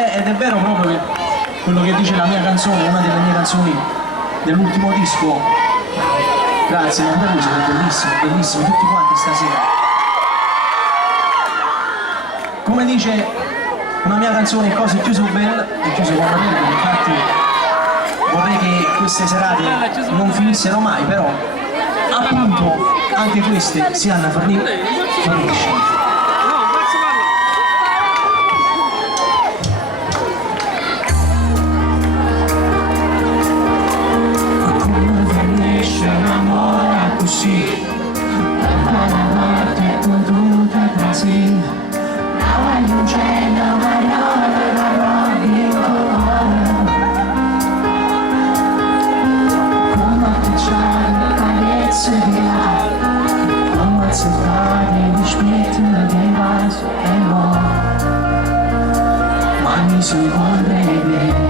Ed è vero proprio che quello che dice la mia canzone, una delle mie canzoni dell'ultimo disco. Grazie, Monteluce, è bellissimo, bellissimo, tutti quanti stasera. Come dice una mia canzone, cose chiuse belle e chiuse con la bella, infatti vorrei che queste serate non finissero mai, però appunto anche queste si hanno Fernì finisce. Sì, la notte è potuta così, la luce, la parola, la roba, come facciamo carezze che ha, come accettare gli spiriti dei vasi e mo, ma mi si vuole bene.